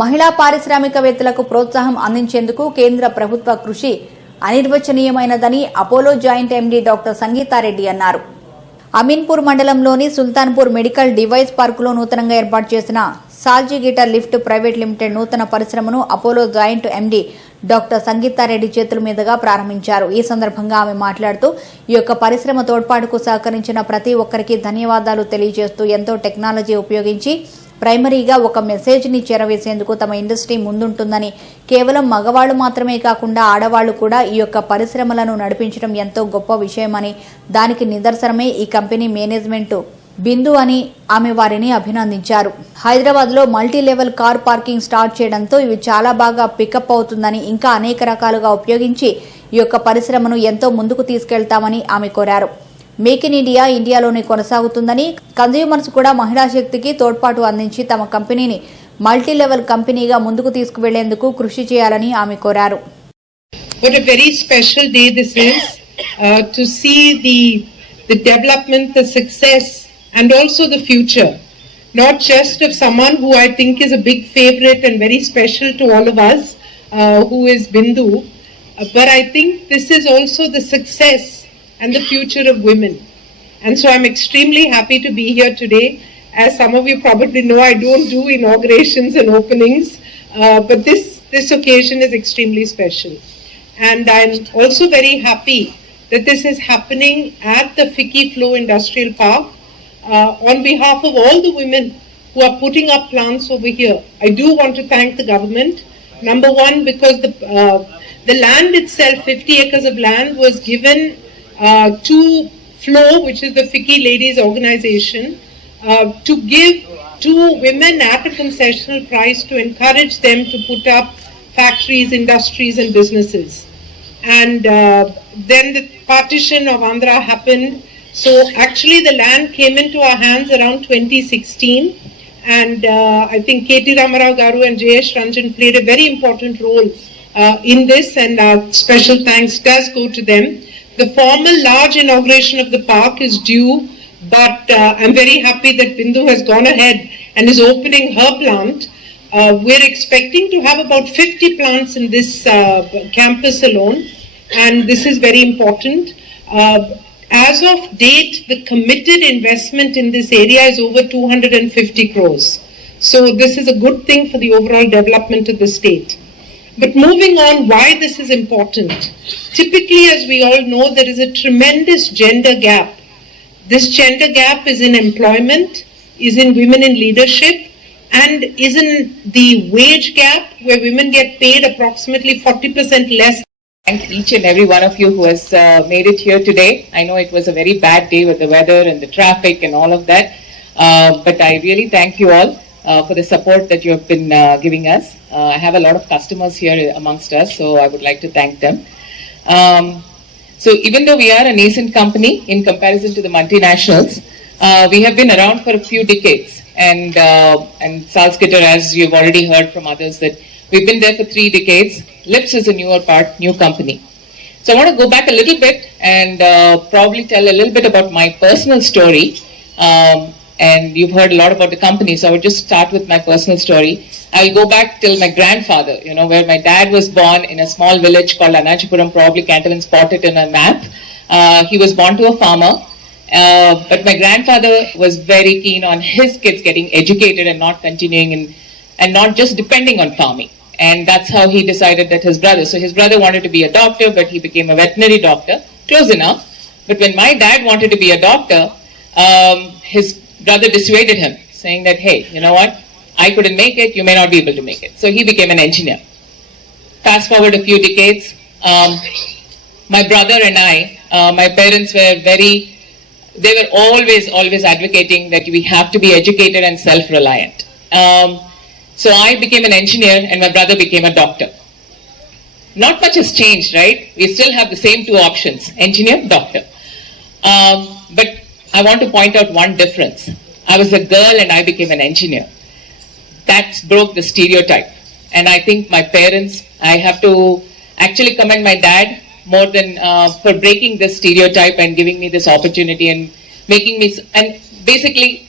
మహిళా పారిశ్రామికవేత్తలకు ప్రోత్సాహం అందించేందుకు కేంద్ర ప్రభుత్వ కృషి అనిర్వచనీయమైనదని Apollo joint MD doctor Sangeetha Reddy అన్నారు. అమీన్పూర్ మండలంలోని సుల్తాన్పూర్ మెడికల్ డివైస్ పార్కులో నూతనంగా ఏర్పాటు చేసిన సాల్జిగిటర్ లిఫ్ట్ ప్రైవేట్ లిమిటెడ్ నూతన పరిశ్రమను Apollo joint MD doctor Sangeetha Reddy చేతుల మీదుగా ప్రారంభించారు. ఈ సందర్భంగా ఆమె మాట్లాడుతూ ఈ యొక్క పరిశ్రమ తోడ్పాటుకు సహకరించిన ప్రతి ఒక్కరికి ధన్యవాదాలు తెలియజేస్తూ ఎంతో టెక్నాలజీ ఉపయోగించి ప్రైమరీగా ఒక మెసేజ్ ని చేరవేసేందుకు తమ ఇండస్ట్రీ ముందుంటుందని, కేవలం మగవాళ్లు మాత్రమే కాకుండా ఆడవాళ్లు కూడా ఈ యొక్క పరిశ్రమలను నడిపించడం ఎంతో గొప్ప విషయమని, దానికి నిదర్శనమే ఈ కంపెనీ మేనేజ్మెంట్ బిందు అని ఆమె వారిని అభినందించారు. హైదరాబాద్ లో multi level car parking start చేయడంతో ఇవి చాలా బాగా పికప్ అవుతుందని, ఇంకా అనేక రకాలుగా ఉపయోగించి ఈ యొక్క పరిశ్రమను ఎంతో ముందుకు తీసుకెళ్తామని ఆమె కోరారు. మేక్ ఇన్ ఇండియా ఇండియాలోనే కొనసాగుతుందని, కన్స్యూమర్స్ కూడా మహిళా శక్తికి తోడ్పాటు అందించి తమ కంపెనీని మల్టీ లెవెల్ కంపెనీగా ముందుకు తీసుకువెళ్లేందుకు కృషి చేయాలని ఆమె కోరారు. What a very special day this is to see the development, the success and also the future, not just of someone who I think is a big favorite and very special to all of us, who is Bindu, but I think this is also the success and the future of women. And so I'm extremely happy to be here today. As some of you probably know, I don't do inaugurations and openings, but this occasion is extremely special. And I'm also very happy that this is happening at the Fiki Flow Industrial Park on behalf of all the women who are putting up plants over here. I do want to thank the government. Number one, because the land itself, 50 acres of land, was given to Flow, which is the Fiki Ladies Organization, to give to women at a concessional price to encourage them to put up factories, industries and businesses. And then the partition of Andhra happened. So actually the land came into our hands around 2016, and I think K.T. Ramarao Garu and J.S. Ranjan played a very important role in this, and special thanks does go to them. The formal large inauguration of the park is due, but I'm very happy that Bindu has gone ahead and is opening her plant. We're expecting to have about 50 plants in this campus alone, and this is very important. As of date, the committed investment in this area is over 250 crores. So this is a good thing for the overall development of the state. But moving on, why this is important. Typically, as we all know, there is a tremendous gender gap. This gender gap is in employment, is in women in leadership, and is in the wage gap, where women get paid approximately 40% less. Thank each and every one of you who has made it here today. I know it was a very bad day with the weather and the traffic and all of that, but I really thank you all for the support that you have been giving us. I have a lot of customers here amongst us, so I would like to thank them. So even though we are a nascent company in comparison to the multinationals, we have been around for a few decades, and Salzgitter, as you've already heard from others, that we've been there for 3 decades. Lips is a new company. So I want to go back a little bit and probably tell a little bit about my personal story. And you've heard a lot about the company, so I would just start with my personal story. I'll go back till my grandfather, where my dad was born in a small village called Anachipuram. Probably can't even spot it in a map. He was born to a farmer, but my grandfather was very keen on his kids getting educated and not continuing and not just depending on farming. And that's how he decided that his brother wanted to be a doctor, but he became a veterinary doctor, close enough. But when my dad wanted to be a doctor, his brother dissuaded him, saying that, hey, you know what, I couldn't make it, you may not be able to make it. So he became an engineer. Fast forward a few decades, my brother and I, my parents were they were always advocating that we have to be educated and self-reliant. So I became an engineer and my brother became a doctor. Not much has changed, right? We still have the same 2 options, engineer, doctor. But I want to point out one difference. I was a girl and I became an engineer. That broke the stereotype. And I think my parents, I have to actually commend my dad more than for breaking this stereotype and giving me this opportunity and making me, and basically